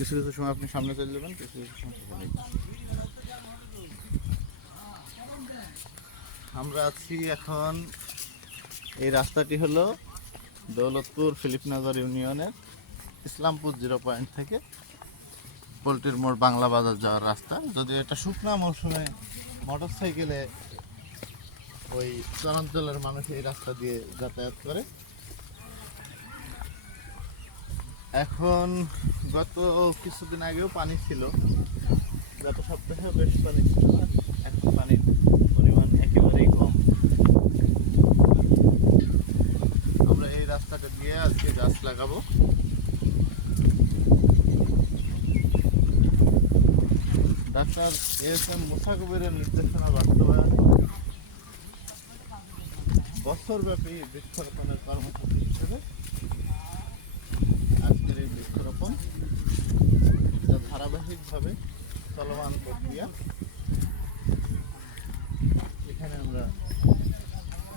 কিছু কিছু সময় আপনি সামনে চলে যাবেন, কিছু কিছু সময় সামনে। আমরা আছি এখন, এই রাস্তাটি হলো দৌলতপুর ফিলিপনগর ইউনিয়নের ইসলামপুর 0 পয়েন্ট থেকে পোল্ট্রির মোড় বাংলা বাজার যাওয়ার রাস্তা। যদি এটা শুকনা মৌসুমে মোটর সাইকেলে ওই চরাঞ্চলের মানুষ এই রাস্তা দিয়ে যাতায়াত করে। এখন গত কিছুদিন আগেও পানি ছিল, গত সপ্তাহে বেশ পানি ছিল, এখন পানির পরিমাণ একেবারেই কম। আমরা এই রাস্তাটা দিয়ে আজকে গাছ লাগাবো। Doctor SM. মুসা কবিরের নির্দেশনা বাস্তবায়ন বছরব্যাপী বৃক্ষরোপণের কর্মসূচি হিসেবে আজকের এই বৃক্ষরোপণ ধারাবাহিকভাবে চলমান প্রক্রিয়া। এখানে আমরা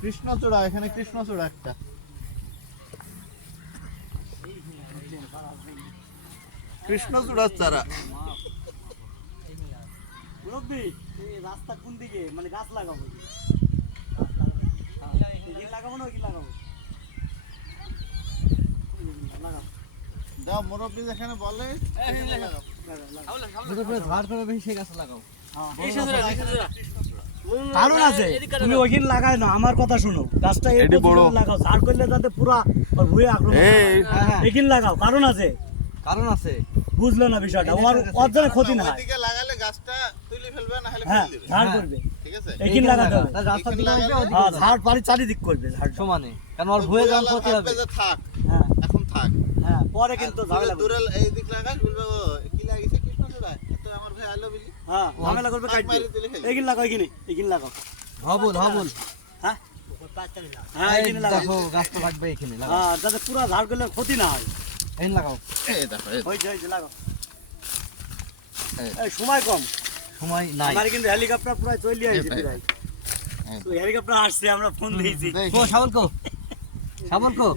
কৃষ্ণচূড়া, এখানে কৃষ্ণচূড়া একটা কৃষ্ণচূড়ার চারা। রাস্তা কোন দিকে, মানে গাছ লাগাবো, লাগাবো না, লাগাবো যাও মুরব্বী যেখানে বলে ঝাড় করে বেশি গাছ লাগাও। কারণ আছে, তুমি ওইখানে লাগাই না, আমার কথা শোনো, গাছটা লাগাও, ঝাড় করলে যাতে পুরা ভুঁয়ে আক্রমণ, এখানে লাগাও, কারণ আছে, কারণ আছে, বুঝলো না বিষয়টা, আমার অর্ধেক ক্ষতি না হয়। ওইদিকে লাগালে গাছটা তুলে ফেলবে, না হলে হ্যাঁ ফেলে দিবে। ঝাড় করবে, ঠিক আছে, এখানে লাগাতে হবে, রাস্তা দিকে হ্যাঁ ঝাড় পানি চারিদিক করবে, ঝাড় সমানে, কারণ ওর ভুঁয়ে যাওয়ার ক্ষতি হবে। থাক, হ্যাঁ এখন থাক, হ্যাঁ পরে কিন্তু ঝামেলা করবে। দূরে এই দিক লাগাস, বলবে ও কি লাগিয়েছে কৃষ্ণচূড়া, তো আমার ভাই আলো বিলি, হ্যাঁ ঝামেলা করবে, কাটবে। এখানে লাগাও, এখানে লাগাও, হবল হ্যাঁ হ্যাঁ এখানে লাগাও, গাছ তো কাটবে এখানে লাগাও, হ্যাঁ যাতে পুরো ঝাড় করলে ক্ষতি না হয়, এখানে লাগাও। এই দেখো, ওই যে লাগাও, এই সময় কম, সময় নাই, আমার কিন্তু হেলিকপ্টার পুরো চলে আইছে প্রায়, তো হেলিকপ্টার আসছে, আমরা ফোন দিয়েছি। ও শাবল কো